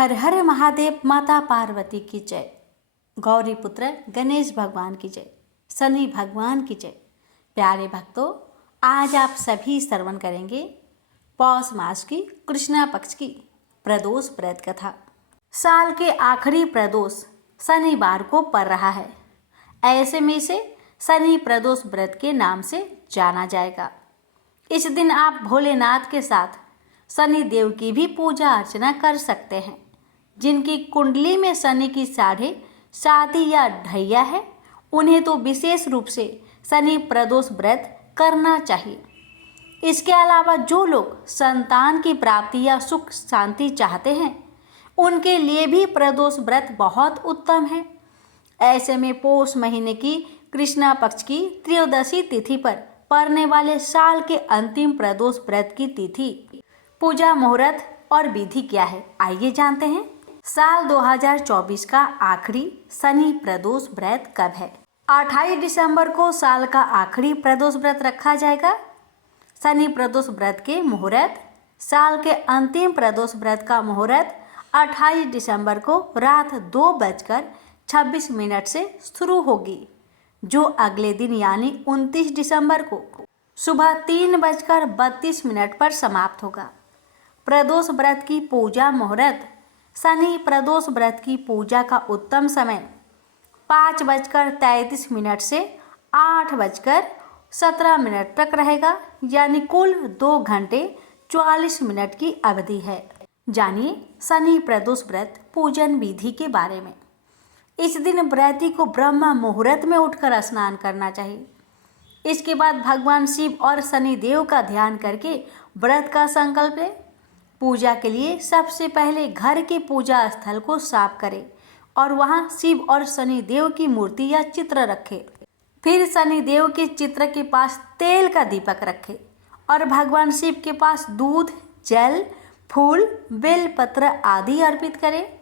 हर हर महादेव, माता पार्वती की जय। गौरी पुत्र गणेश भगवान की जय। शनि भगवान की जय। प्यारे भक्तों, आज आप सभी श्रवण करेंगे पौष मास की कृष्णा पक्ष की प्रदोष व्रत कथा। साल के आखिरी प्रदोष शनिवार को पड़ रहा है। ऐसे में इसे शनि प्रदोष व्रत के नाम से जाना जाएगा। इस दिन आप भोलेनाथ के साथ शनि देव की भी पूजा अर्चना कर सकते हैं। जिनकी कुंडली में शनि की 7.5 या ढैया है, उन्हें तो विशेष रूप से शनि प्रदोष व्रत करना चाहिए। इसके अलावा जो लोग संतान की प्राप्ति या सुख शांति चाहते हैं, उनके लिए भी प्रदोष व्रत बहुत उत्तम है। ऐसे में पौष महीने की कृष्णा पक्ष की त्रयोदशी तिथि पर पड़ने वाले साल के अंतिम प्रदोष व्रत की तिथि, पूजा मुहूर्त और विधि क्या है, आइए जानते हैं। साल 2024 का आखिरी शनि प्रदोष व्रत कब है? 28 दिसंबर को साल का आखिरी प्रदोष व्रत रखा जाएगा। शनि प्रदोष व्रत के मुहूर्त, साल के अंतिम प्रदोष व्रत का मुहूर्त 28 दिसंबर को रात 2:26 से शुरू होगी, जो अगले दिन यानी 29 दिसंबर को सुबह 3:32 पर समाप्त होगा। प्रदोष व्रत की पूजा मुहूर्त, शनि प्रदोष व्रत की पूजा का उत्तम समय 5:33 से 8:17 तक रहेगा, यानी कुल 2 घंटे 44 मिनट की अवधि है। जानिए शनि प्रदोष व्रत पूजन विधि के बारे में। इस दिन व्रती को ब्रह्म मुहूर्त में उठकर स्नान करना चाहिए। इसके बाद भगवान शिव और शनि देव का ध्यान करके व्रत का संकल्प लें। पूजा के लिए सबसे पहले घर के पूजा स्थल को साफ करें और वहां शिव और शनि देव की मूर्ति या चित्र रखें। फिर शनि देव के चित्र के पास तेल का दीपक रखें और भगवान शिव के पास दूध, जल, फूल, बेलपत्र आदि अर्पित करें।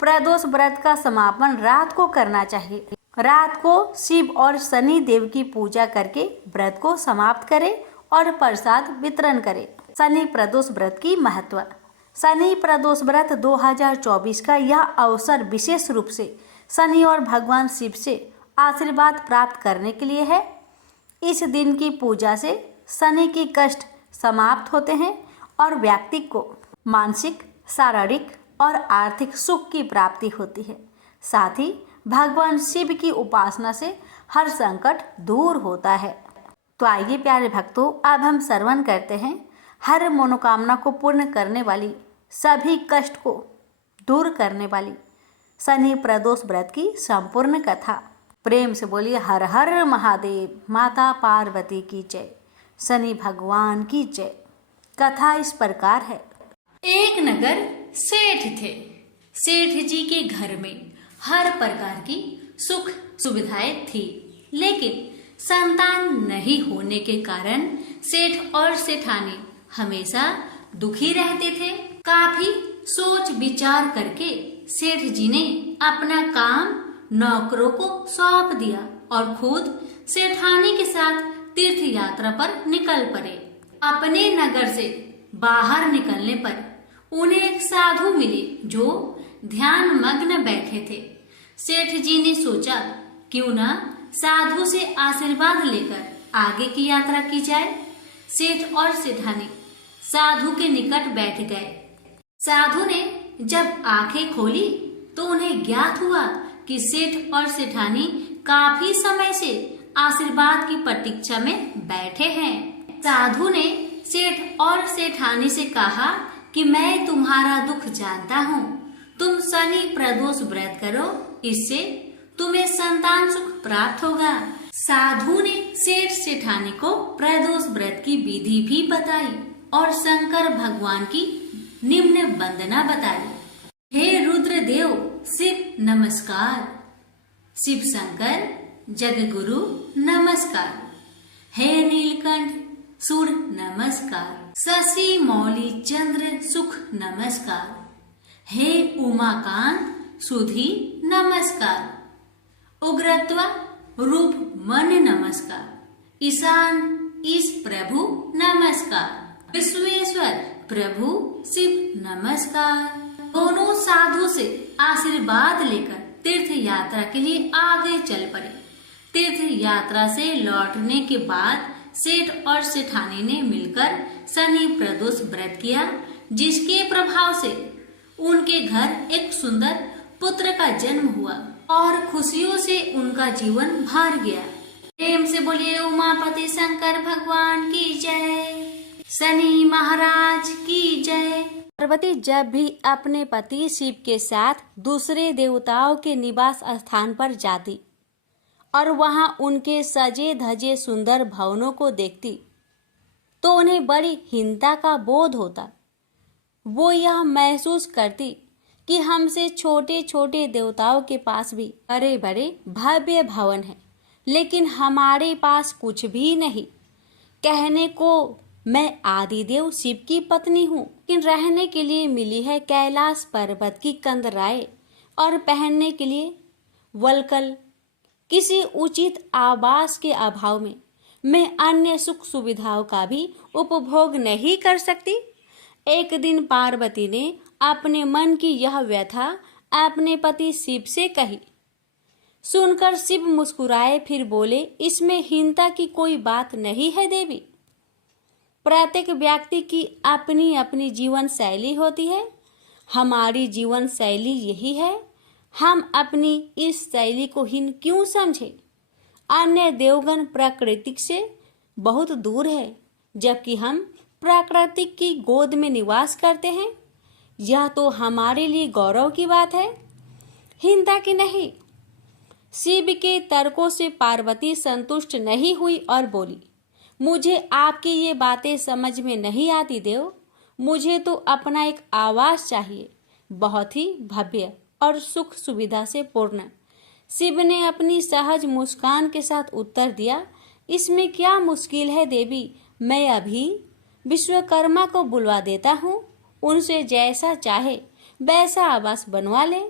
प्रदोष व्रत का समापन रात को करना चाहिए। रात को शिव और शनि देव की पूजा करके व्रत को समाप्त करें और प्रसाद वितरण करें। शनि प्रदोष व्रत की महत्व। शनि प्रदोष व्रत 2024 का यह अवसर विशेष रूप से शनि और भगवान शिव से आशीर्वाद प्राप्त करने के लिए है। इस दिन की पूजा से शनि की कष्ट समाप्त होते हैं और व्यक्ति को मानसिक, शारीरिक और आर्थिक सुख की प्राप्ति होती है। साथ ही भगवान शिव की उपासना से हर संकट दूर होता है। तो आइए प्यारे भक्तों, अब हम श्रवण करते हैं हर मनोकामना को पूर्ण करने वाली, सभी कष्ट को दूर करने वाली शनि प्रदोष व्रत की संपूर्ण कथा। प्रेम से बोलिए हर हर महादेव, माता पार्वती की जय, शनि भगवान की जय। कथा इस प्रकार है। एक नगर सेठ थे। सेठ जी के घर में हर प्रकार की सुख सुविधाएं थी, लेकिन संतान नहीं होने के कारण सेठ और सेठानी हमेशा दुखी रहते थे। काफी सोच विचार करके सेठ जी ने अपना काम नौकरों को सौंप दिया और खुद सेठानी के साथ तीर्थ यात्रा पर निकल पड़े। अपने नगर से बाहर निकलने पर उन्हें एक साधु मिले जो ध्यान मग्न बैठे थे। सेठ जी ने सोचा, क्यों ना साधु से आशीर्वाद लेकर आगे की यात्रा की जाए। सेठ और सेठानी साधु के निकट बैठ गए। साधु ने जब आंखें खोली तो उन्हें ज्ञात हुआ कि सेठ और सेठानी काफी समय से आशीर्वाद की प्रतीक्षा में बैठे हैं। साधु ने सेठ और सेठानी से कहा कि मैं तुम्हारा दुख जानता हूँ, तुम शनि प्रदोष व्रत करो, इससे तुम्हें संतान सुख प्राप्त होगा। साधु ने सेठ सेठानी को प्रदोष व्रत की विधि भी बताई और शंकर भगवान की निम्न वंदना बताई। हे रुद्र देव शिव नमस्कार, शिव शंकर जगगुरु नमस्कार, हे नीलकंठ सूर्य नमस्कार, शशि मौली चंद्र सुख नमस्कार, हे उमाकांत सुधी नमस्कार, उग्रत्व रूप मन नमस्कार, ईशान ईश प्रभु नमस्कार, विश्वेश्वर प्रभु शिव नमस्कार। दोनों साधु उनसे आशीर्वाद लेकर तीर्थ यात्रा के लिए आगे चल पड़े। तीर्थ यात्रा से लौटने के बाद सेठ और सेठानी ने मिलकर शनि प्रदोष व्रत किया, जिसके प्रभाव से उनके घर एक सुंदर पुत्र का जन्म हुआ और खुशियों से उनका जीवन भर गया। प्रेम से बोलिए उमापति शंकर भगवान की जय, शनि महाराज की जय। पार्वती जब भी अपने पति शिव के साथ दूसरे देवताओं के निवास स्थान पर जाती और वहां उनके सजे धजे सुंदर भवनों को देखती तो उन्हें बड़ी हीनता का बोध होता। वो यह महसूस करती कि हमसे छोटे छोटे देवताओं के पास भी बड़े बड़े भव्य भवन हैं, लेकिन हमारे पास कुछ भी नहीं। कहने को मैं आदिदेव शिव की पत्नी हूँ, लेकिन रहने के लिए मिली है कैलाश पर्वत की कंदराएं और पहनने के लिए वल्कल। किसी उचित आवास के अभाव में मैं अन्य सुख सुविधाओं का भी उपभोग नहीं कर सकती। एक दिन पार्वती ने अपने मन की यह व्यथा अपने पति शिव से कही। सुनकर शिव मुस्कुराए, फिर बोले, इसमें हीनता की कोई बात नहीं है देवी। प्रत्येक व्यक्ति की अपनी अपनी जीवन शैली होती है। हमारी जीवन शैली यही है, हम अपनी इस शैली को हीन क्यों समझे। अन्य देवगण प्राकृतिक से बहुत दूर है, जबकि हम प्राकृतिक की गोद में निवास करते हैं। यह तो हमारे लिए गौरव की बात है, हीनता की नहीं। शिव के तर्कों से पार्वती संतुष्ट नहीं हुई और बोली, मुझे आपकी ये बातें समझ में नहीं आती देव। मुझे तो अपना एक आवास चाहिए, बहुत ही भव्य और सुख सुविधा से पूर्ण। शिव ने अपनी सहज मुस्कान के साथ उत्तर दिया, इसमें क्या मुश्किल है देवी। मैं अभी विश्वकर्मा को बुलवा देता हूँ, उनसे जैसा चाहे वैसा आवास बनवा ले।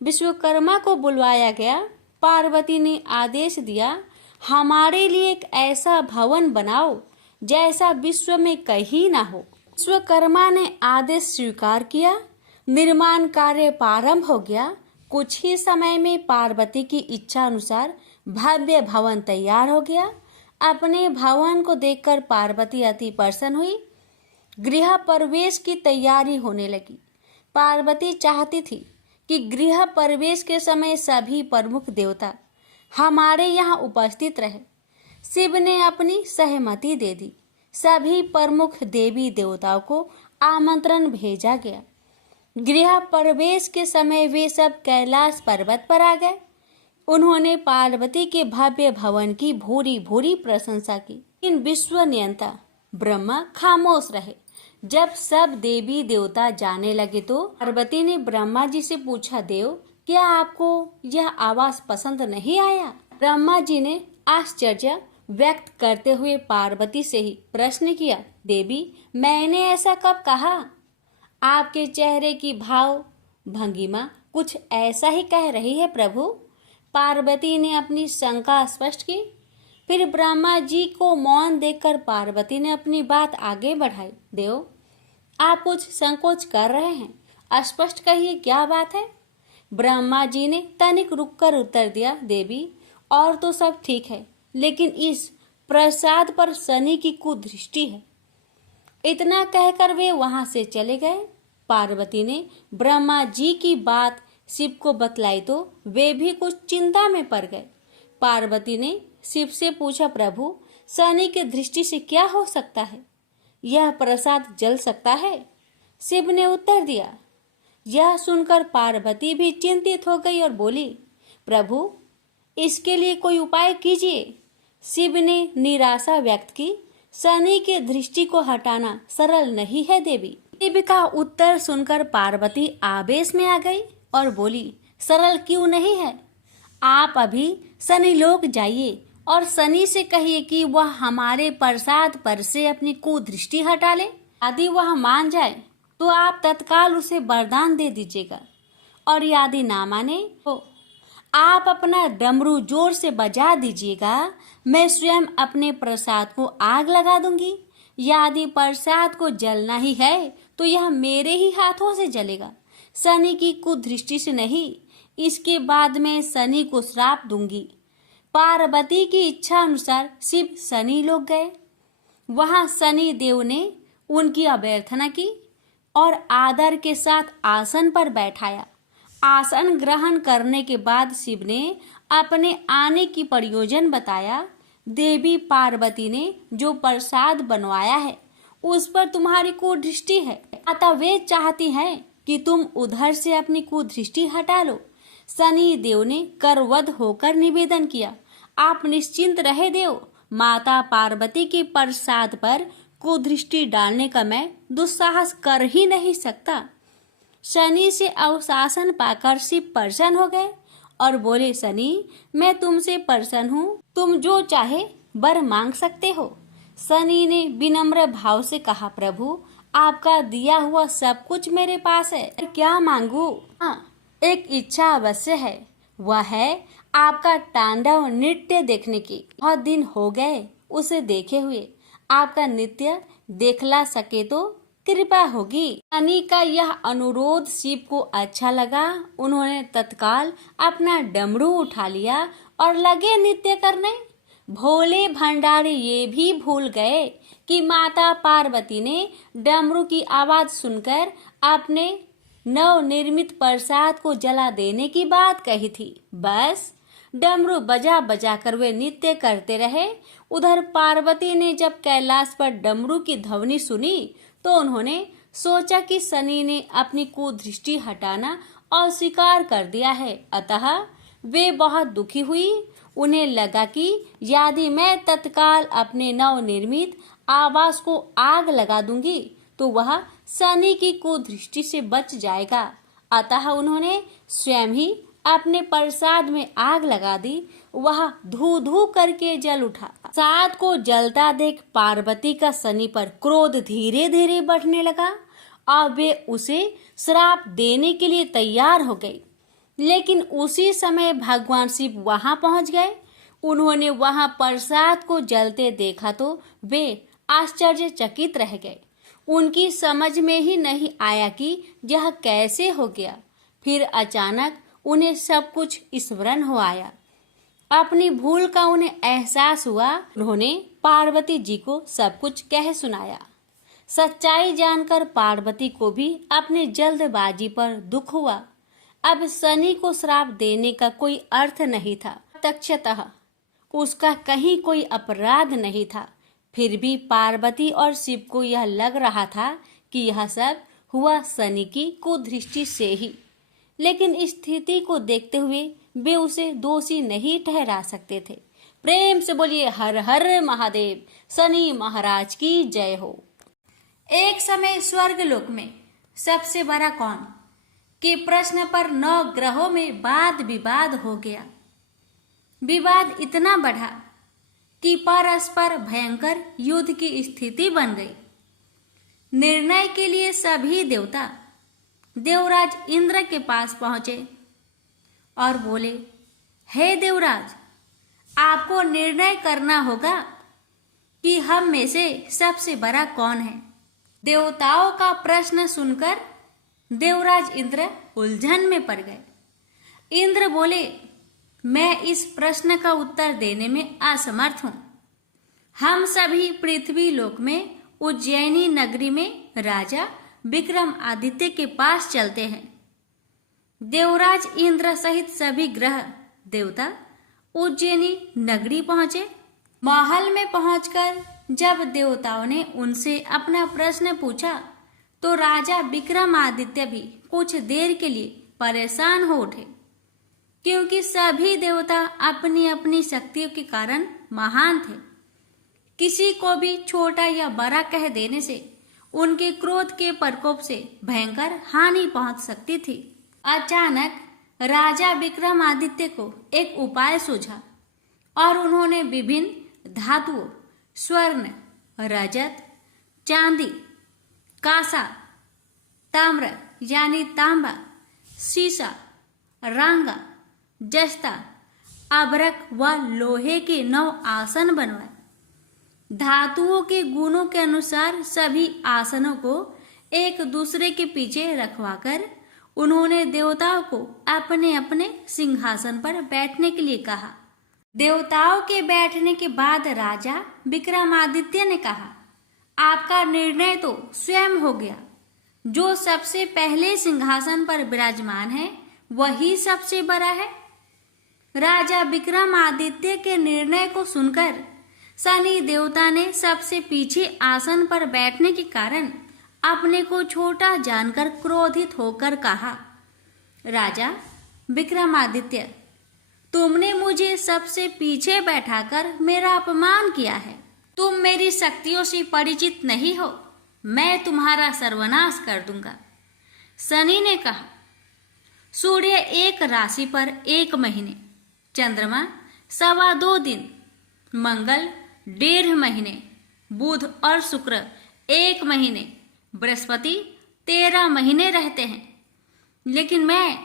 विश्वकर्मा को बुलवाया गया। पार्वती ने आदेश दिया, हमारे लिए एक ऐसा भवन बनाओ जैसा विश्व में कहीं ना हो। विश्वकर्मा ने आदेश स्वीकार किया। निर्माण कार्य प्रारंभ हो गया। कुछ ही समय में पार्वती की इच्छा अनुसार भव्य भवन तैयार हो गया। अपने भवन को देखकर पार्वती अति प्रसन्न हुई। गृह प्रवेश की तैयारी होने लगी। पार्वती चाहती थी कि गृह प्रवेश के समय सभी प्रमुख देवता हमारे यहाँ उपस्थित रहे। शिव ने अपनी सहमति दे दी। सभी प्रमुख देवी देवताओं को आमंत्रण भेजा गया। गृह प्रवेश के समय वे सब कैलाश पर्वत पर आ गए। उन्होंने पार्वती के भव्य भवन की भूरी भूरी प्रशंसा की। इन विश्व नियंता ब्रह्मा खामोश रहे। जब सब देवी देवता जाने लगे तो पार्वती ने ब्रह्मा जी से पूछा, देव क्या आपको यह आवास पसंद नहीं आया। ब्रह्मा जी ने आश्चर्य व्यक्त करते हुए पार्वती से ही प्रश्न किया, देवी मैंने ऐसा कब कहा। आपके चेहरे की भाव भंगिमा कुछ ऐसा ही कह रही है प्रभु। पार्वती ने अपनी शंका स्पष्ट की। फिर ब्रह्मा जी को मौन देखकर पार्वती ने अपनी बात आगे बढ़ाई, देव आप कुछ संकोच कर रहे हैं, स्पष्ट कहिए क्या बात है। ब्रह्मा जी ने तनिक रुककर उत्तर दिया, देवी और तो सब ठीक है, लेकिन इस प्रसाद पर शनि की कुदृष्टि है। इतना कहकर वे वहां से चले गए। पार्वती ने ब्रह्मा जी की बात शिव को बतलाई तो वे भी कुछ चिंता में पड़ गए। पार्वती ने शिव से पूछा, प्रभु शनि की दृष्टि से क्या हो सकता है, यह प्रसाद जल सकता है। शिव ने उत्तर दिया। यह सुनकर पार्वती भी चिंतित हो गई और बोली, प्रभु इसके लिए कोई उपाय कीजिए। शिव ने निराशा व्यक्त की। शनि की दृष्टि को हटाना सरल नहीं है देवी। शिव का उत्तर सुनकर पार्वती आवेश में आ गई और बोली, सरल क्यों नहीं है। आप अभी शनि लोक जाइए और शनि से कहिए कि वह हमारे प्रसाद पर से अपनी कुदृष्टि हटा ले। यदि वह मान जाए तो आप तत्काल उसे वरदान दे दीजिएगा, और यदि ना माने तो आप अपना डमरू जोर से बजा दीजिएगा। मैं स्वयं अपने प्रसाद को आग लगा दूंगी। यदि प्रसाद को जलना ही है तो यह मेरे ही हाथों से जलेगा। शनि की कुदृष्टि से नहीं, इसके बाद में शनि को श्राप दूंगी। पार्वती की इच्छा अनुसार शिव शनि लोग गए। वहां शनि देव ने उनकी अभ्यर्थना की और आदर के साथ आसन पर बैठाया। आसन ग्रहण करने के बाद शिव ने अपने आने की प्रयोजन बताया। देवी पार्वती ने जो प्रसाद बनवाया है उस पर तुम्हारी कुदृष्टि है, अतः वे चाहती हैं कि तुम उधर से अपनी कुदृष्टि हटा लो। शनि देव ने करवध होकर निवेदन किया, आप निश्चिंत रहे देव, माता पार्वती के प्रसाद पर कुदृष्टि डालने का मैं दुस्साहस कर ही नहीं सकता। शनि से अवशासन पाकर शिव प्रसन्न हो गए और बोले, शनि मैं तुमसे प्रसन्न हूँ, तुम जो चाहे वर मांग सकते हो। शनि ने विनम्र भाव से कहा, प्रभु आपका दिया हुआ सब कुछ मेरे पास है, क्या मांगू? हाँ, एक इच्छा अवश्य है, वह है आपका तांडव नृत्य देखने की। बहुत दिन हो गए उसे देखे हुए, आपका नृत्य देखला सके तो कृपा होगी। शनि का यह अनुरोध शिव को अच्छा लगा। उन्होंने तत्काल अपना डमरू उठा लिया और लगे नृत्य करने। भोले भंडारी ये भी भूल गए कि माता पार्वती ने डमरू की आवाज सुनकर अपने नवनिर्मित प्रसाद को जला देने की बात कही थी। बस डमरू बजा बजा कर वे नृत्य करते रहे। उधर पार्वती ने जब कैलाश पर डमरू की ध्वनि सुनी तो उन्होंने सोचा कि शनि ने अपनी कुदृष्टि हटाना अस्वीकार कर दिया है, अतः वे बहुत दुखी हुई। उन्हें लगा कि यदि मैं तत्काल अपने नवनिर्मित आवास को आग लगा दूंगी तो वह शनि की कुदृष्टि से बच जाएगा। अतः उन्होंने स्वयं ही अपने प्रसाद में आग लगा दी। वह धू धू करके जल उठा। प्रसाद को जलता देख पार्वती का शनि पर क्रोध धीरे धीरे बढ़ने लगा और वे उसे श्राप देने के लिए तैयार हो गई। लेकिन उसी समय भगवान शिव वहां पहुंच गए। उन्होंने वहां प्रसाद को जलते देखा तो वे आश्चर्यचकित रह गए। उनकी समझ में ही नहीं आया कि यह कैसे हो गया। फिर अचानक उन्हें सब कुछ स्मरण हो आया। अपनी भूल का उन्हें एहसास हुआ। उन्होंने पार्वती जी को सब कुछ कह सुनाया। सच्चाई जानकर पार्वती को भी अपने जल्दबाजी पर दुख हुआ। अब शनि को श्राप देने का कोई अर्थ नहीं था। प्रत्यक्षतः उसका कहीं कोई अपराध नहीं था। फिर भी पार्वती और शिव को यह लग रहा था कि यह सब हुआ शनि की कुदृष्टि से ही। लेकिन इस स्थिति को देखते हुए वे उसे दोषी नहीं ठहरा सकते थे। प्रेम से बोलिए हर हर महादेव, शनि महाराज की जय हो। एक समय स्वर्ग लोक में सबसे बड़ा कौन के प्रश्न पर 9 ग्रहों में वाद विवाद हो गया। विवाद इतना बढ़ा कि परस्पर भयंकर युद्ध की स्थिति बन गई। निर्णय के लिए सभी देवता देवराज इंद्र के पास पहुंचे और बोले, हे देवराज, आपको निर्णय करना होगा कि हम में से सबसे बड़ा कौन है। देवताओं का प्रश्न सुनकर देवराज इंद्र उलझन में पड़ गए। इंद्र बोले, मैं इस प्रश्न का उत्तर देने में असमर्थ हूं। हम सभी पृथ्वी लोक में उज्जैनी नगरी में राजा विक्रमादित्य के पास चलते हैं। देवराज इंद्र सहित सभी ग्रह देवता उज्जैनी नगरी पहुंचे। महल में पहुंचकर जब देवताओं ने उनसे अपना प्रश्न पूछा तो राजा विक्रमादित्य भी कुछ देर के लिए परेशान हो उठे, क्योंकि सभी देवता अपनी अपनी शक्तियों के कारण महान थे। किसी को भी छोटा या बड़ा कह देने से उनके क्रोध के प्रकोप से भयंकर हानि पहुंच सकती थी। अचानक राजा विक्रमादित्य को एक उपाय सूझा और उन्होंने विभिन्न धातुओं स्वर्ण, रजत, चांदी, कांसा, ताम्र यानी तांबा, सीसा, रांगा, जस्ता, अभ्रक व लोहे के 9 आसन बनवाए। धातुओं के गुणों के अनुसार सभी आसनों को एक दूसरे के पीछे रखवाकर उन्होंने देवताओं को अपने अपने सिंहासन पर बैठने के लिए कहा। देवताओं के बैठने के बाद राजा विक्रमादित्य ने कहा, आपका निर्णय तो स्वयं हो गया। जो सबसे पहले सिंहासन पर विराजमान है वही सबसे बड़ा है। राजा विक्रमादित्य के निर्णय को सुनकर शनि देवता ने सबसे पीछे आसन पर बैठने के कारण अपने को छोटा जानकर क्रोधित होकर कहा, राजा विक्रमादित्य, तुमने मुझे सबसे पीछे बैठाकर मेरा अपमान किया है। तुम मेरी शक्तियों से परिचित नहीं हो, मैं तुम्हारा सर्वनाश कर दूंगा। शनि ने कहा, सूर्य एक राशि पर 1 महीने, चंद्रमा 2.25 दिन, मंगल 1.5 महीने, बुध और शुक्र 1 महीने, बृहस्पति 13 महीने रहते हैं, लेकिन मैं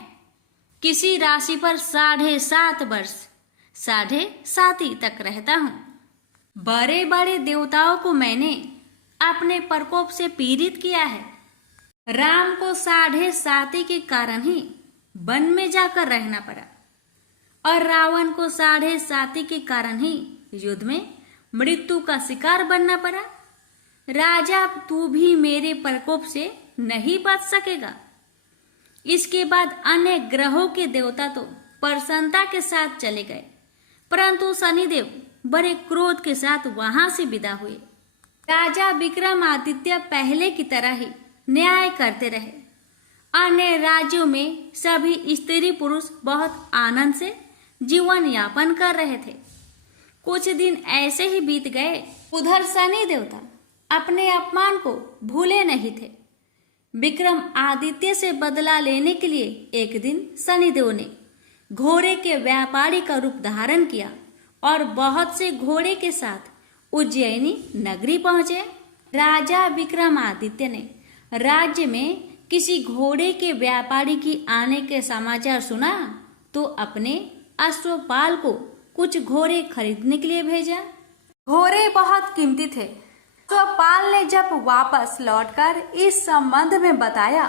किसी राशि पर 7.5 वर्ष 7.5 तक रहता हूँ। बड़े बड़े देवताओं को मैंने अपने प्रकोप से पीड़ित किया है। राम को 7.5 के कारण ही वन में जाकर रहना पड़ा और रावण को 7.5 के कारण ही युद्ध में मृत्यु का शिकार बनना पड़ा। राजा, तू भी मेरे प्रकोप से नहीं बच सकेगा। इसके बाद अन्य ग्रहों के देवता तो प्रसन्नता के साथ चले गए, परंतु शनिदेव बड़े क्रोध के साथ वहां से विदा हुए। राजा विक्रमादित्य पहले की तरह ही न्याय करते रहे। अन्य राज्यों में सभी स्त्री पुरुष बहुत आनंद से जीवन यापन कर रहे थे। कुछ दिन ऐसे ही बीत गए। उधर शनि देवता अपने अपमान को भूले नहीं थे। विक्रम आदित्य से बदला लेने के लिए एक दिन शनिदेव ने घोड़े के व्यापारी का रूप धारण किया और बहुत से घोड़े के साथ उज्जैनी नगरी पहुंचे। राजा विक्रमादित्य ने राज्य में किसी घोड़े के व्यापारी की आने के समाचार सुना तो अपने अश्वपाल को कुछ घोड़े खरीदने के लिए भेजा। घोड़े बहुत कीमती थे। अश्वपाल ने जब वापस लौटकर इस संबंध में बताया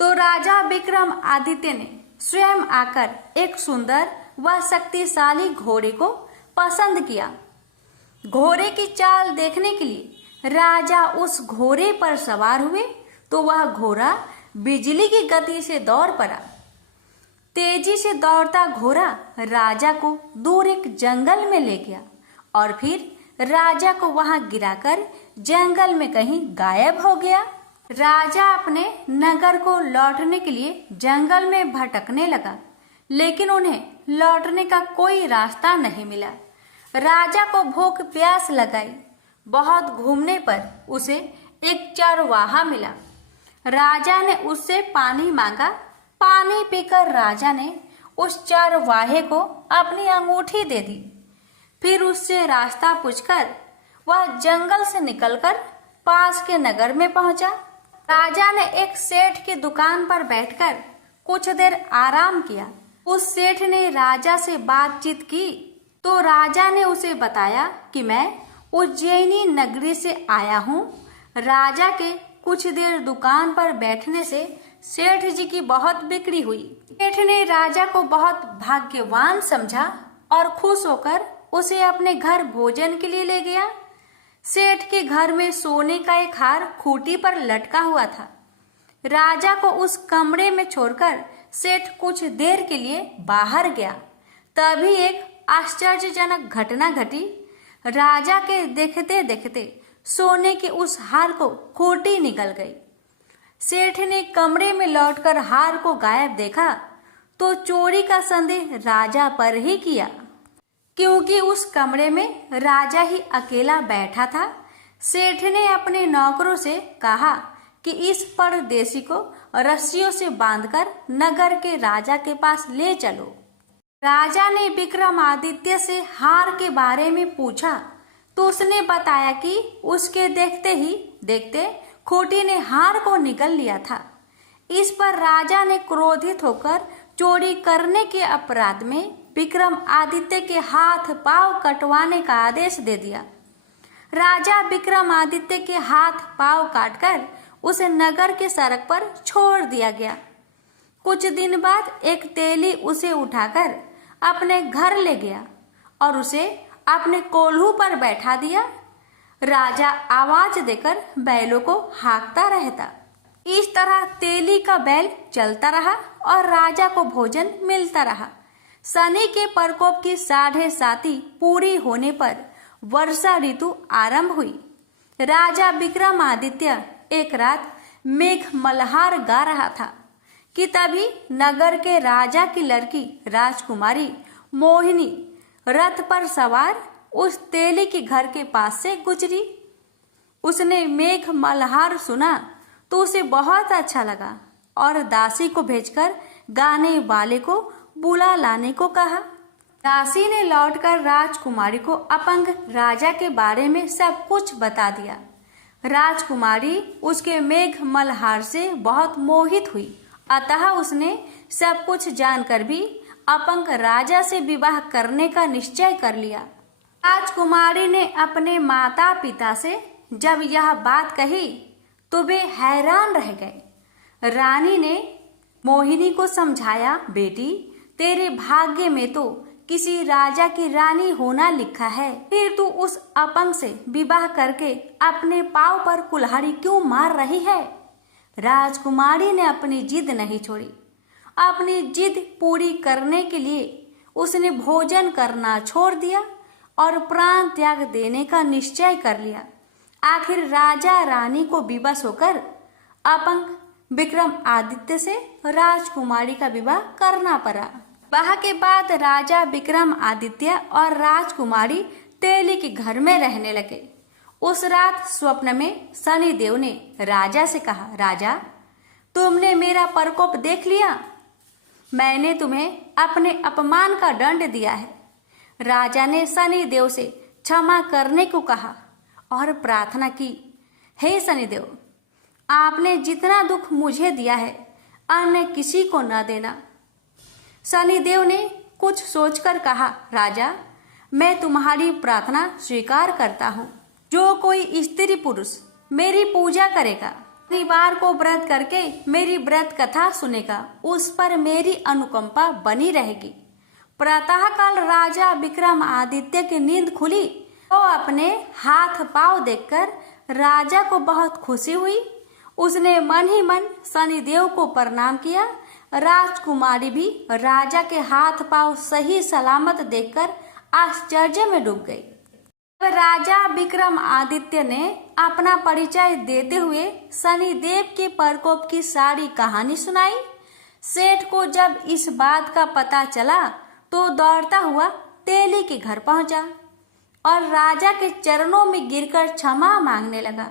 तो राजा विक्रमादित्य ने स्वयं आकर एक सुंदर व शक्तिशाली घोड़े को पसंद किया। घोड़े की चाल देखने के लिए राजा उस घोड़े पर सवार हुए तो वह घोड़ा बिजली की गति से दौड़ पड़ा। तेजी से दौड़ता घोड़ा राजा को दूर एक जंगल में ले गया और फिर राजा को वहां गिराकर जंगल में कहीं गायब हो गया। राजा अपने नगर को लौटने के लिए जंगल में भटकने लगा, लेकिन उन्हें लौटने का कोई रास्ता नहीं मिला। राजा को भूख प्यास लगाई। बहुत घूमने पर उसे एक चरवाहा मिला। राजा ने उससे पानी मांगा। पानी पीकर राजा ने उस चरवाहे को अपनी अंगूठी दे दी। फिर उससे रास्ता पूछकर वह जंगल से निकलकर पास के नगर में पहुंचा। राजा ने एक सेठ की दुकान पर बैठकर कुछ देर आराम किया। उस सेठ ने राजा से बातचीत की तो राजा ने उसे बताया कि मैं उज्जैनी नगरी से आया हूँ। राजा के कुछ देर दुकान पर बैठने से सेठ जी की बहुत बिक्री हुई। सेठ ने राजा को बहुत भाग्यवान समझा और खुश होकर उसे अपने घर भोजन के लिए ले गया। सेठ के घर में सोने का एक हार खूंटी पर लटका हुआ था। राजा को उस कमरे में छोड़कर सेठ कुछ देर के लिए बाहर गया। तभी एक आश्चर्यजनक घटना घटी। राजा के देखते देखते सोने के उस हार को खूंटी निकल गई। सेठ ने कमरे में लौटकर हार को गायब देखा तो चोरी का संदेह राजा पर ही किया, क्योंकि उस कमरे में राजा ही अकेला बैठा था। सेठ ने अपने नौकरों से कहा कि इस परदेसी को रस्सियों से बांधकर नगर के राजा के पास ले चलो। राजा ने विक्रमादित्य से हार के बारे में पूछा तो उसने बताया कि उसके देखते ही देखते खूंटी ने हार को निगल लिया था। इस पर राजा ने क्रोधित होकर चोरी करने के अपराध में विक्रमादित्य के हाथ पांव कटवाने का आदेश दे दिया। राजा विक्रमादित्य के हाथ पांव काटकर उसे नगर के सड़क पर छोड़ दिया गया। कुछ दिन बाद एक तेली उसे उठाकर अपने घर ले गया और उसे अपने कोल्हू पर बैठा दिया। राजा आवाज देकर बैलों को हाँकता रहता। इस तरह तेली का बैल चलता रहा और राजा को भोजन मिलता रहा। शनि के प्रकोप की 7.5 पूरी होने पर वर्षा ऋतु आरंभ हुई। राजा विक्रमादित्य एक रात मेघ मल्हार गा रहा था कि तभी नगर के राजा की लड़की राजकुमारी मोहिनी रथ पर सवार उस तेली के घर के पास से गुजरी। उसने मेघ मल्हार सुना तो उसे बहुत अच्छा लगा और दासी को भेजकर गाने वाले को बुला लाने को कहा। दासी ने लौटकर राजकुमारी को अपंग राजा के बारे में सब कुछ बता दिया। राजकुमारी उसके मेघ मल्हार से बहुत मोहित हुई, अतः उसने सब कुछ जानकर भी अपंग राजा से विवाह करने का निश्चय कर लिया। राजकुमारी ने अपने माता पिता से जब यह बात कही तो वे हैरान रह गए। रानी ने मोहिनी को समझाया, बेटी तेरे भाग्य में तो किसी राजा की रानी होना लिखा है, फिर तू उस अपंग से विवाह करके अपने पांव पर कुल्हाड़ी क्यों मार रही है। राजकुमारी ने अपनी जिद नहीं छोड़ी। अपनी जिद पूरी करने के लिए उसने भोजन करना छोड़ दिया और प्राण त्याग देने का निश्चय कर लिया। आखिर राजा रानी को विवश होकर अपंग विक्रमादित्य से राजकुमारी का विवाह करना पड़ा। विवाह के बाद राजा विक्रमादित्य और राजकुमारी तेली के घर में रहने लगे। उस रात स्वप्न में शनिदेव ने राजा से कहा, राजा तुमने मेरा प्रकोप देख लिया, मैंने तुम्हें अपने अपमान का दंड दिया है। राजा ने शनिदेव से क्षमा करने को कहा और प्रार्थना की, हे शनिदेव, आपने जितना दुख मुझे दिया है अन्य किसी को न देना। शनिदेव ने कुछ सोचकर कहा, राजा मैं तुम्हारी प्रार्थना स्वीकार करता हूँ। जो कोई स्त्री पुरुष मेरी पूजा करेगा, शनिवार को व्रत करके मेरी व्रत कथा सुनेगा, उस पर मेरी अनुकंपा बनी रहेगी। प्रातःकाल राजा विक्रमादित्य की नींद खुली तो अपने हाथ पांव देखकर राजा को बहुत खुशी हुई। उसने मन ही मन शनिदेव को प्रणाम किया। राजकुमारी भी राजा के हाथ पांव सही सलामत देखकर आश्चर्य में डूब गई। राजा विक्रमादित्य ने अपना परिचय देते हुए शनिदेव के प्रकोप की सारी कहानी सुनाई। सेठ को जब इस बात का पता चला तो दौड़ता हुआ तेली के घर पहुंचा और राजा के चरणों में गिरकर क्षमा मांगने लगा।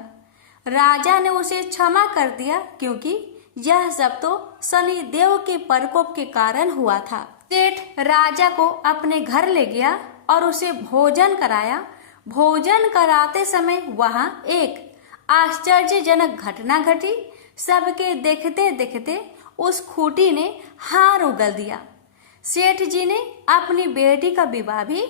राजा ने उसे क्षमा कर दिया क्योंकि यह सब तो शनिदेव के प्रकोप के कारण हुआ था। सेठ राजा को अपने घर ले गया और उसे भोजन कराया। भोजन कराते समय वहां एक आश्चर्यजनक घटना घटी। सबके देखते देखते उस खूंटी ने हार उगल दिया। सेठ जी ने अपनी बेटी का विवाह भी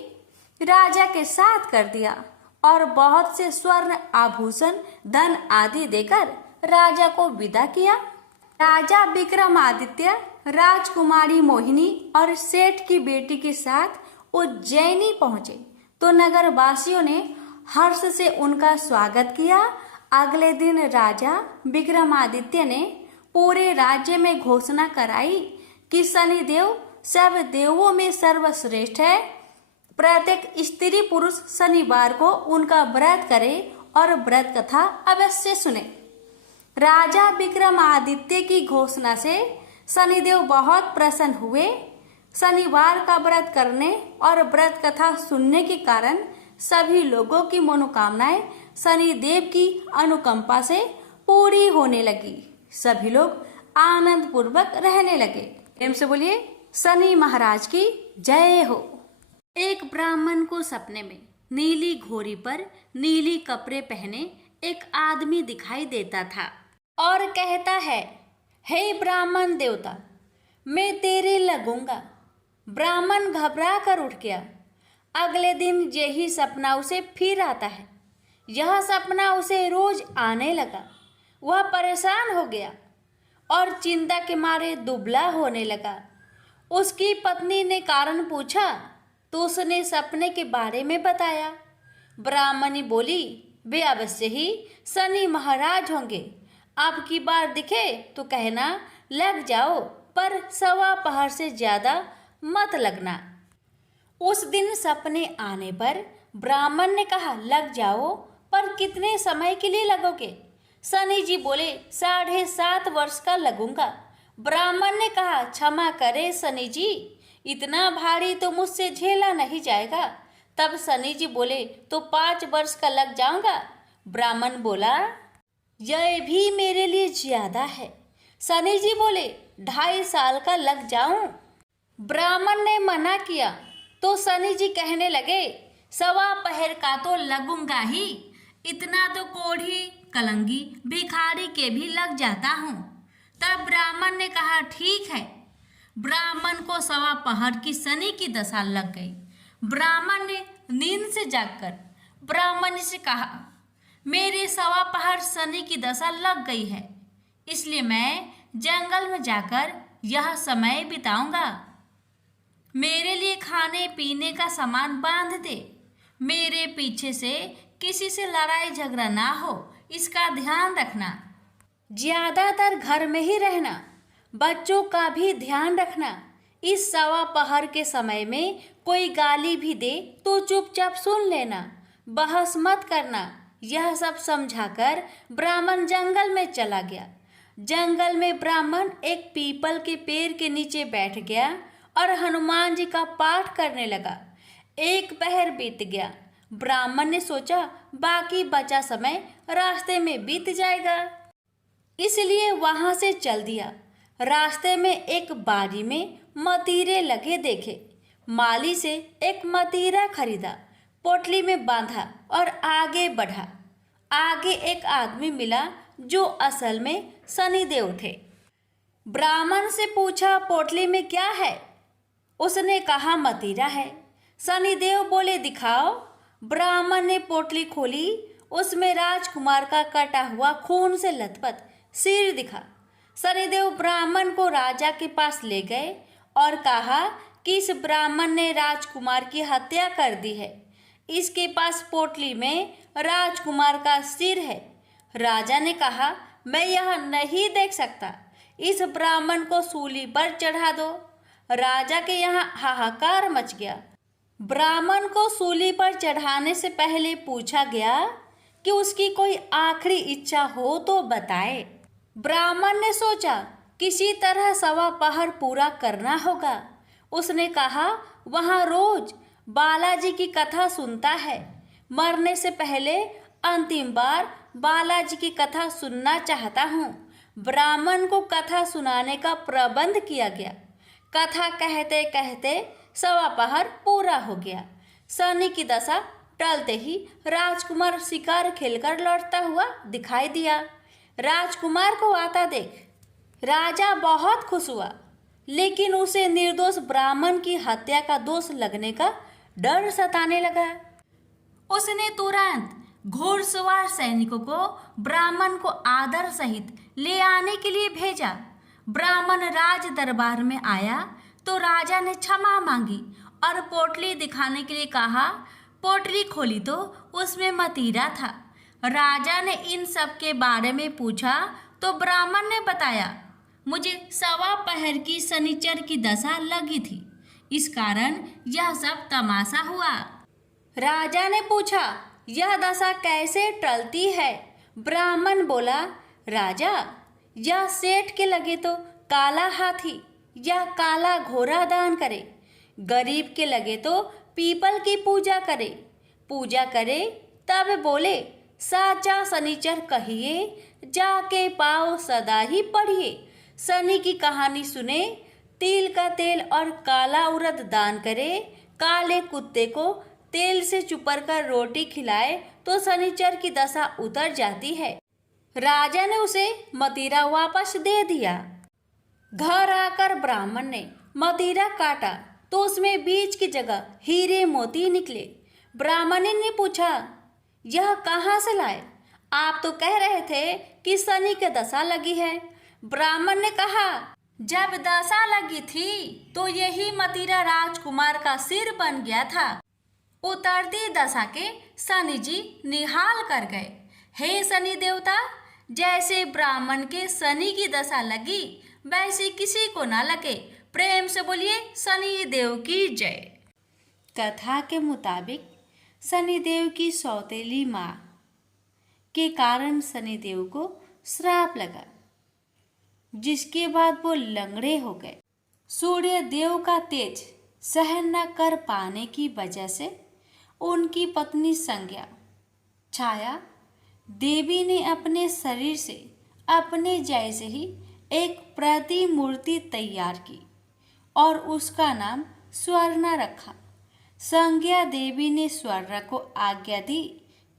राजा के साथ कर दिया और बहुत से स्वर्ण आभूषण धन आदि देकर राजा को विदा किया। राजा विक्रमादित्य राजकुमारी मोहिनी और सेठ की बेटी के साथ उज्जैनी पहुंचे तो नगर वासियों ने हर्ष से उनका स्वागत किया। अगले दिन राजा विक्रमादित्य ने पूरे राज्य में घोषणा कराई कि शनिदेव सब देवों में सर्वश्रेष्ठ है। प्रत्येक स्त्री पुरुष शनिवार को उनका व्रत करे और व्रत कथा अवश्य सुने। राजा विक्रमादित्य की घोषणा से शनिदेव बहुत प्रसन्न हुए। शनिवार का व्रत करने और व्रत कथा सुनने के कारण सभी लोगों की मनोकामनाएं शनिदेव की अनुकंपा से पूरी होने लगी। सभी लोग आनंद पूर्वक रहने लगे। प्रेम से बोलिए शनि महाराज की जय हो। एक ब्राह्मण को सपने में नीली घोड़ी पर नीली कपड़े पहने एक आदमी दिखाई देता था और कहता है, हे ब्राह्मण देवता, मैं तेरे लगूंगा। ब्राह्मण घबरा कर उठ गया। अगले दिन यही सपना उसे फिर आता है। यह सपना उसे रोज आने लगा। वह परेशान हो गया। और चिंता के मारे दुबला होने लगा। उसकी पत्नी ने कारण पूछा तो उसने सपने के बारे में बताया। ब्राह्मणी बोली, वे अवश्य ही शनि महाराज होंगे। अब की बार दिखे तो कहना लग जाओ, पर सवा पहर से ज्यादा मत लगना। उस दिन सपने आने पर ब्राह्मण ने कहा, लग जाओ, पर कितने समय के लिए लगोगे? शनि जी बोले, 7.5 वर्ष का लगूंगा। ब्राह्मण ने कहा, क्षमा करे शनि जी, इतना भारी तो मुझसे झेला नहीं जाएगा। तब शनि जी बोले, तो 5 वर्ष का लग जाऊंगा। ब्राह्मण बोला, यह भी मेरे लिए ज्यादा है। शनि जी बोले, 2.5 साल का लग जाऊं। ब्राह्मण ने मना किया तो शनि जी कहने लगे, सवा पहर का तो लगूंगा ही, इतना तो कोढ़ी कलंगी भिखारी के भी लग जाता हूँ। तब ब्राह्मण ने कहा, ठीक है। ब्राह्मण को सवा पहर की शनि की दशा लग गई। ब्राह्मण ने नींद से जागकर ब्राह्मणी से कहा, मेरे सवा पहर शनि की दशा लग गई है, इसलिए मैं जंगल में जाकर यह समय बिताऊंगा। मेरे लिए खाने पीने का सामान बांध दे। मेरे पीछे से किसी से लड़ाई झगड़ा ना हो, इसका ध्यान रखना। ज्यादातर घर में ही रहना, बच्चों का भी ध्यान रखना। इस सवा पहर के समय में कोई गाली भी दे तो चुपचाप सुन लेना, बहस मत करना। यह सब समझाकर ब्राह्मण जंगल में चला गया। जंगल में ब्राह्मण एक पीपल के पेड़ के नीचे बैठ गया और हनुमान जी का पाठ करने लगा। 1 पहर बीत गया। ब्राह्मण ने सोचा बाकी बचा समय रास्ते में बीत जाएगा, इसलिए वहां से चल दिया। रास्ते में एक बारी में मतीरे लगे देखे। माली से एक मतीरा खरीदा, पोटली में बांधा और आगे बढ़ा। आगे एक आदमी मिला जो असल में शनिदेव थे। ब्राह्मण से पूछा, पोटली में क्या है? उसने कहा, मतीरा है। शनिदेव बोले, दिखाओ। ब्राह्मण ने पोटली खोली। उसमें राजकुमार का कटा हुआ खून से लथपथ सिर दिखा। शनिदेव ब्राह्मण को राजा के पास ले गए और कहा कि इस ब्राह्मण ने राजकुमार की हत्या कर दी है। इसके पास पोटली में राजकुमार का सिर है। राजा ने कहा, मैं यह नहीं देख सकता, इस ब्राह्मण को सूली पर चढ़ा दो। राजा के यहाँ हाहाकार मच गया। ब्राह्मण को सूली पर चढ़ाने से पहले पूछा गया कि उसकी कोई आखिरी इच्छा हो तो बताए। ब्राह्मण ने सोचा किसी तरह सवा पहर पूरा करना होगा। उसने कहा, वहाँ रोज बालाजी की कथा सुनता है। मरने से पहले अंतिम बार बालाजी की कथा सुनना चाहता हूँ। ब्राह्मण को कथा सुनाने का प्रबंध किया गया। कथा कहते कहते सवा पहर पूरा हो गया। शनि की दशा टलते ही राजकुमार शिकार खेलकर लौटता हुआ दिखाई दिया। राजकुमार को आता देख राजा बहुत खुश हुआ, लेकिन उसे निर्दोष ब्राह्मण की हत्या का दोष लगने का डर सताने लगा। उसने तुरंत घोड़सवार सैनिकों को ब्राह्मण को आदर सहित ले आने के लिए भेजा। ब्राह्मण राज दरबार में आया तो राजा ने क्षमा मांगी और पोटली दिखाने के लिए कहा। पोटली खोली तो उसमें मतीरा था। राजा ने इन सब के बारे में पूछा तो ब्राह्मण ने बताया, मुझे सवा पहर की शनिचर की दशा लगी थी, इस कारण यह सब तमाशा हुआ। राजा ने पूछा, यह दशा कैसे टलती है? ब्राह्मण बोला, राजा, यह सेठ के लगे तो काला हाथी या काला घोड़ा दान करे, गरीब के लगे तो पीपल की पूजा करे तब बोले, साचा शनिचर कहिए, जाके पाओ सदा ही पढ़िए। शनि की कहानी सुने, तिल का तेल और काला उड़द दान करे, काले कुत्ते को तेल से चुपर कर रोटी खिलाए तो शनिचर की दशा उतर जाती है। राजा ने उसे मतीरा वापस दे दिया। घर आकर ब्राह्मण ने मतीरा काटा तो उसमें बीज की जगह हीरे मोती निकले। ब्राह्मणी ने पूछा, यह कहाँ से लाए? आप तो कह रहे थे कि शनि की दशा लगी है। ब्राह्मण ने कहा, जब दशा लगी थी तो यही मदिरा राजकुमार का सिर बन गया था। उतरती दशा के शनि जी निहाल कर गए। हे शनि देवता, जैसे ब्राह्मण के शनि की दशा लगी वैसे किसी को ना लगे। प्रेम से बोलिए शनि देव की जय। कथा के मुताबिक शनिदेव की सौतेली माँ के कारण शनिदेव को श्राप लगा, जिसके बाद वो लंगड़े हो गए। सूर्य देव का तेज सहन न कर पाने की वजह से उनकी पत्नी संज्ञा छाया देवी ने अपने शरीर से अपने जैसे ही एक प्रतिमूर्ति तैयार की और उसका नाम स्वर्णा रखा। संज्ञा देवी ने स्वर्णा को आज्ञा दी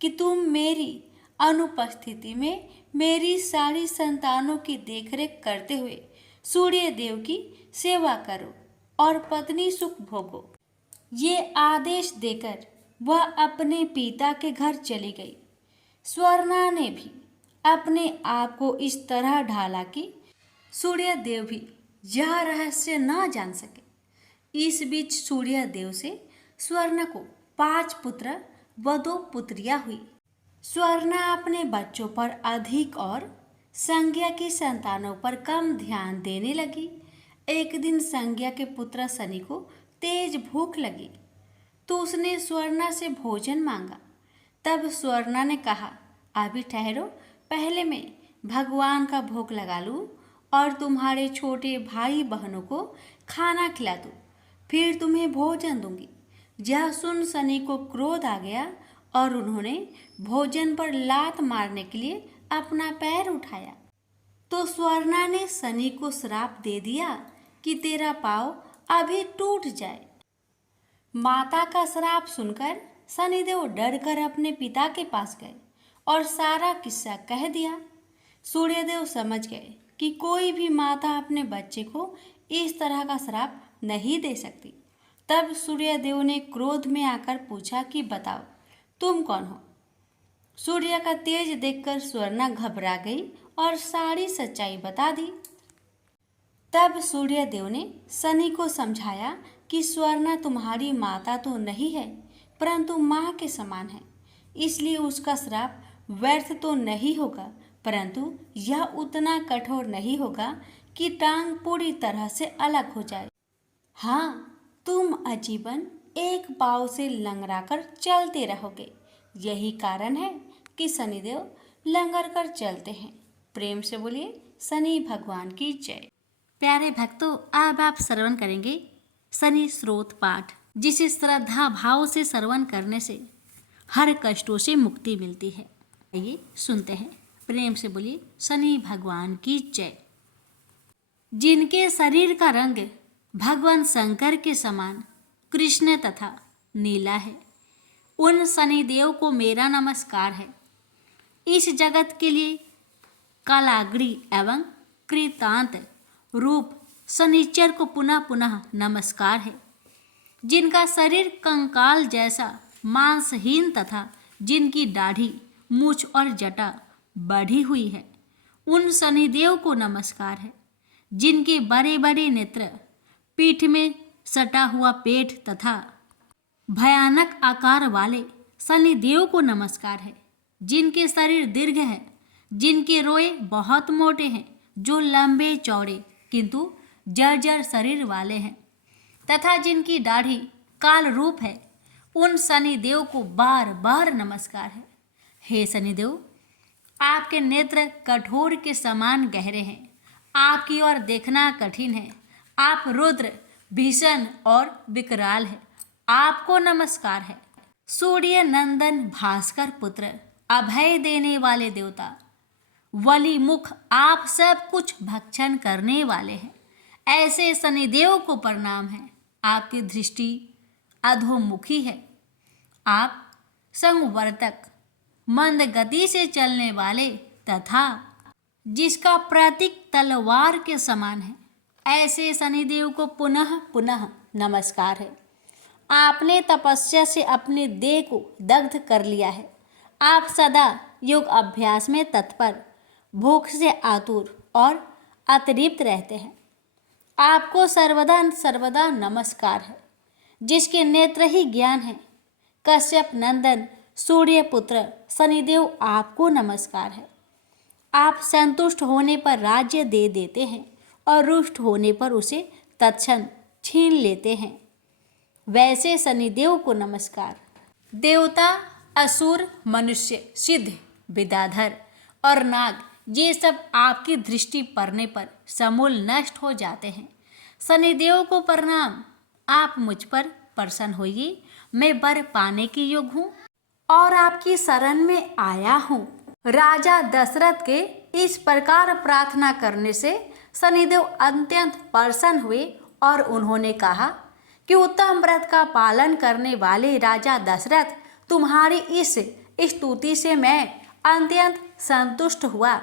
कि तुम मेरी अनुपस्थिति में मेरी सारी संतानों की देखरेख करते हुए सूर्य देव की सेवा करो और पत्नी सुख भोगो। ये आदेश देकर वह अपने पिता के घर चली गई। स्वर्णा ने भी अपने आप को इस तरह ढाला कि सूर्य देव भी यह रहस्य न जान सके। इस बीच सूर्य देव से स्वर्ण को 5 पुत्र व 2 पुत्रियां हुई। स्वर्णा अपने बच्चों पर अधिक और संज्ञा की संतानों पर कम ध्यान देने लगी। एक दिन संज्ञा के पुत्र शनि को तेज भूख लगी तो उसने स्वर्णा से भोजन मांगा। तब स्वर्णा ने कहा, अभी ठहरो, पहले मैं भगवान का भोग लगा लूं और तुम्हारे छोटे भाई बहनों को खाना खिला दूं, फिर तुम्हें भोजन दूंगी। यह सुन शनि को क्रोध आ गया और उन्होंने भोजन पर लात मारने के लिए अपना पैर उठाया। तो स्वर्णा ने शनि को श्राप दे दिया कि तेरा पाँव अभी टूट जाए। माता का श्राप सुनकर शनिदेव डरकर अपने पिता के पास गए और सारा किस्सा कह दिया। सूर्यदेव समझ गए कि कोई भी माता अपने बच्चे को इस तरह का श्राप नहीं दे सकती। तब सूर्यदेव ने क्रोध में आकर पूछा कि बताओ तुम कौन हो। सूर्य का तेज देखकर स्वर्णा घबरा गई और सारी सच्चाई बता दी। तब सूर्यदेव ने शनि को समझाया कि स्वर्णा तुम्हारी माता तो नहीं है परंतु माँ के समान है, इसलिए उसका श्राप व्यर्थ तो नहीं होगा, परंतु यह उतना कठोर नहीं होगा कि टांग पूरी तरह से अलग हो जाए। हाँ, तुम आजीवन एक पाँव से लंगड़ाकर चलते रहोगे। यही कारण है कि शनिदेव लंगर कर चलते हैं। प्रेम से बोलिए शनि भगवान की जय। प्यारे भक्तों, अब आप श्रवण करेंगे शनि स्रोत पाठ, जिसे श्रद्धा भाव से श्रवण करने से हर कष्टों से मुक्ति मिलती है। आइए सुनते हैं। प्रेम से बोलिए शनि भगवान की जय। जिनके शरीर का रंग भगवान शंकर के समान कृष्ण तथा नीला है, उन शनिदेव को मेरा नमस्कार है। इस जगत के लिए कालाग्नि एवं कृतांत रूप शनिचर को पुनः पुनः नमस्कार है। जिनका शरीर कंकाल जैसा मांसहीन तथा जिनकी दाढ़ी, मूछ और जटा बढ़ी हुई है, उन शनिदेव को नमस्कार है। जिनके बड़े बड़े नेत्र, पीठ में सटा हुआ पेट तथा भयानक आकार वाले शनिदेव को नमस्कार है। जिनके शरीर दीर्घ है, जिनके रोए बहुत मोटे हैं, जो लंबे चौड़े किंतु जर्जर शरीर वाले हैं तथा जिनकी दाढ़ी काल रूप है, उन शनिदेव को बार बार नमस्कार है। हे शनिदेव, आपके नेत्र कठोर के समान गहरे हैं, आपकी ओर देखना कठिन है। आप रुद्र, भीषण और विकराल है, आपको नमस्कार है। सूर्य नंदन भास्कर पुत्र, अभय देने वाले देवता, वली मुख, आप सब कुछ भक्षण करने वाले हैं। ऐसे शनिदेव को प्रणाम है। आपकी दृष्टि अधोमुखी है। आप संवर्तक, मंद गति से चलने वाले तथा जिसका प्रतीक तलवार के समान है, ऐसे शनिदेव को पुनः पुनः नमस्कार है। आपने तपस्या से अपने देह को दग्ध कर लिया है। आप सदा योग अभ्यास में तत्पर, भूख से आतुर और अतिरिक्त रहते हैं। आपको सर्वदा सर्वदा नमस्कार है, जिसके नेत्र ही ज्ञान है। कश्यप नंदन सूर्य पुत्र शनिदेव आपको नमस्कार है। आप संतुष्ट होने पर राज्य दे देते हैं और रुष्ट होने पर उसे तत्क्षण छीन लेते हैं। वैसे शनिदेव को नमस्कार। देवता, असुर, मनुष्य, सिद्ध, विद्याधर और नाग ये सब आपकी दृष्टि पड़ने पर समूल नष्ट हो जाते हैं। शनिदेव को प्रणाम। आप मुझ पर प्रसन्न होइए। मैं वर पाने के योग्य हूँ और आपकी शरण में आया हूँ। राजा दशरथ के इस प्रकार प्रार्थना करने से शनिदेव अत्यंत प्रसन्न हुए और उन्होंने कहा कि उत्तम व्रत का पालन करने वाले राजा दशरथ, तुम्हारी इस स्तुति से मैं अत्यंत संतुष्ट हुआ।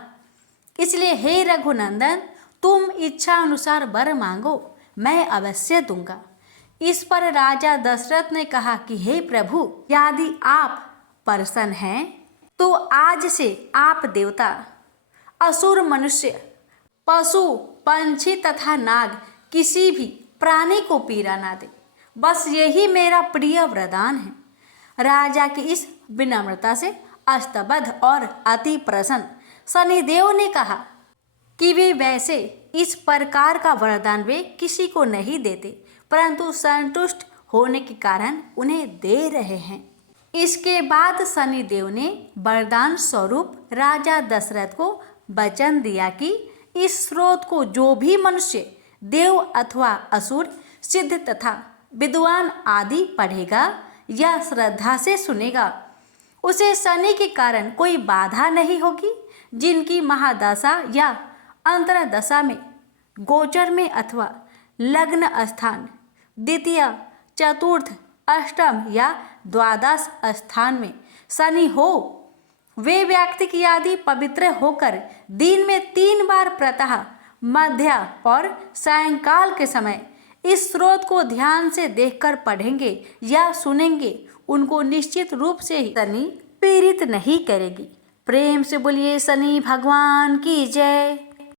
इसलिए हे रघुनंदन, तुम इच्छा अनुसार वर मांगो, मैं अवश्य दूंगा। इस पर राजा दशरथ ने कहा कि हे प्रभु, यदि आप प्रसन्न हैं तो आज से आप देवता, असुर, मनुष्य, पशु, पंछी तथा नाग किसी भी प्राणी को पीड़ा ना दे। बस यही मेरा प्रिय वरदान है। राजा की इस विनम्रता से स्तब्ध और अति प्रसन्न शनिदेव ने कहा कि वे वैसे इस प्रकार का वरदान वे किसी को नहीं देते, परंतु संतुष्ट होने के कारण उन्हें दे रहे हैं। इसके बाद शनिदेव ने वरदान स्वरूप राजा दशरथ को वचन दिया कि इस स्रोत को जो भी मनुष्य, देव अथवा असुर, सिद्ध तथा विद्वान आदि पढ़ेगा या श्रद्धा से सुनेगा, उसे शनि के कारण कोई बाधा नहीं होगी। जिनकी महादशा या अंतरदशा में, गोचर में अथवा लग्न स्थान द्वितीय, चतुर्थ, अष्टम या द्वादश स्थान में शनि हो, वे व्यक्ति आदि पवित्र होकर दिन में 3 बार प्रातः, मध्य और सायंकाल के समय इस स्रोत को ध्यान से देखकर पढ़ेंगे या सुनेंगे, उनको निश्चित रूप से ही शनि पीड़ित नहीं करेगी। प्रेम से बोलिए शनि भगवान की जय।